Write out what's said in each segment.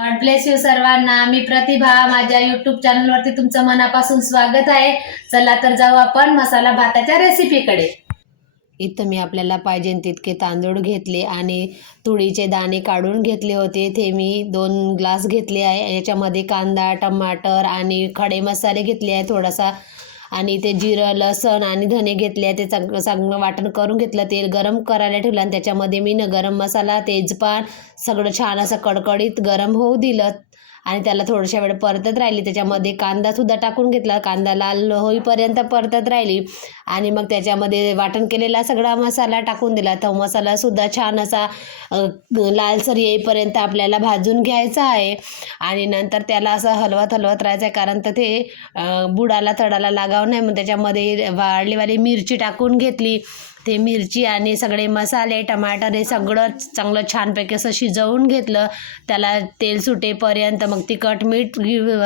God bless you सर्वांना. मी प्रतिभा. माझ्या YouTube चॅनलवरती तुमचं मनापासून स्वागत आहे. चला तर जाऊ आपण मसाला भाताच्या रेसिपीकडे. इथं मी आपल्याला पाहिजे तितके तांदूळ घेतले आणि तुरीचे दाणे काढून घेतले होते. ते मी 2 ग्लास घेतले आहे. याच्यामध्ये कांदा, टमाटर आणि खडे मसाले घेतले आहे थोडासा, आणि ते जिरं, लसण आणि धने घेतले आहे. ते चांगलं वाटण करून घेतलं. तेल गरम करायला ठेवलं आणि त्याच्यामध्ये मी गरम मसाला, तेजपान सगळं छान असं कडकडीत गरम होऊ दिलं आणि त्याला थोड्याशा वेळ परतत राहिली. त्याच्यामध्ये कांदासुद्धा टाकून घेतला. कांदा लाल होईपर्यंत परतत राहिली आणि मग त्याच्यामध्ये वाटण केलेला सगळा मसाला टाकून दिला. तो मसालासुद्धा छान असा लालसर येईपर्यंत आपल्याला भाजून घ्यायचा आहे आणि नंतर त्याला असं हलवत हलवत राहायचं आहे, कारण तर ते बुडाला तडाला लागावं नाही. मग त्याच्यामध्ये वाढलेवाली मिरची टाकून घेतली. ते मिरची आणि सगळे मसाले, टमाटर हे सगळं चांगलं छानपैकी असं शिजवून घेतलं. त्याला तेल सुटेपर्यंत मग तिखट, मीठ,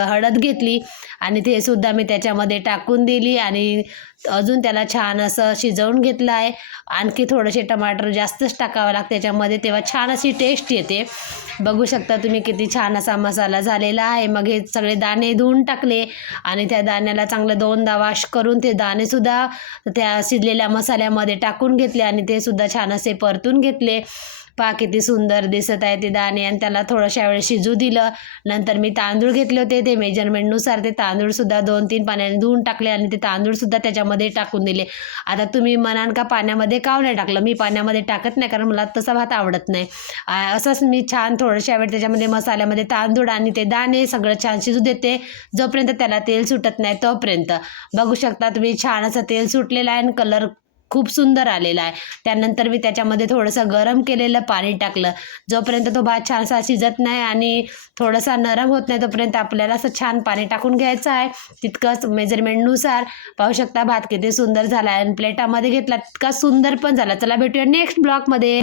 हळद घेतली आणि ते सुद्धा मी त्याच्यामध्ये टाकून दिली आणि अजून त्याला छान असं शिजवून घेतलं आहे. आणखी थोडेसे टमाटर जास्तच टाकावं लागतं त्याच्यामध्ये, तेव्हा छान अशी टेस्ट येते. बघू शकता तुम्ही किती छान असा मसाला झालेला आहे. मग हे सगळे दाणे धुवून टाकले आणि त्या दाण्याला चांगलं 2दा वॉश करून ते दाणेसुद्धा त्या शिजलेल्या मसाल्यामध्ये टाकून घेतले आणि ते सुद्धा छान असे परतून घेतले. पहा किती सुंदर दिसत आहे ते दाणे, आणि त्याला थोड्याशा वेळ शिजू दिलं. नंतर मी तांदूळ घेतले होते. ते मेजरमेंटनुसार ते तांदूळसुद्धा 2-3 पाण्याने धुवून टाकले आणि ते तांदूळसुद्धा त्याच्यामध्ये टाकून दिले. आता तुम्ही म्हणाल का पाण्यामध्ये का नाही टाकलं? मी पाण्यामध्ये टाकत नाही, कारण मला तसा भात आवडत नाही. असंच मी छान थोड्याशा वेळ त्याच्यामध्ये मसाल्यामध्ये तांदूळ आणि ते दाणे सगळं छान शिजू देते, जोपर्यंत त्याला तेल सुटत नाही तोपर्यंत. बघू शकता तुम्ही छान असं तेल सुटलेलं आहे आणि कलर खूप सुंदर आलेला आहे. त्यानंतर मी त्याच्यामध्ये थोडंसं गरम केलेलं पाणी टाकलं. जोपर्यंत तो भात छानसा शिजत नाही आणि थोडासा नरम होत नाही तोपर्यंत आपल्याला असं छान पाणी टाकून घ्यायचं आहे, तितकंच मेजरमेंटनुसार. पाहू शकता भात किती सुंदर झाला आहे आणि प्लेटामध्ये घेतला तितका सुंदर पण झाला. चला भेटूया नेक्स्ट ब्लॉगमध्ये.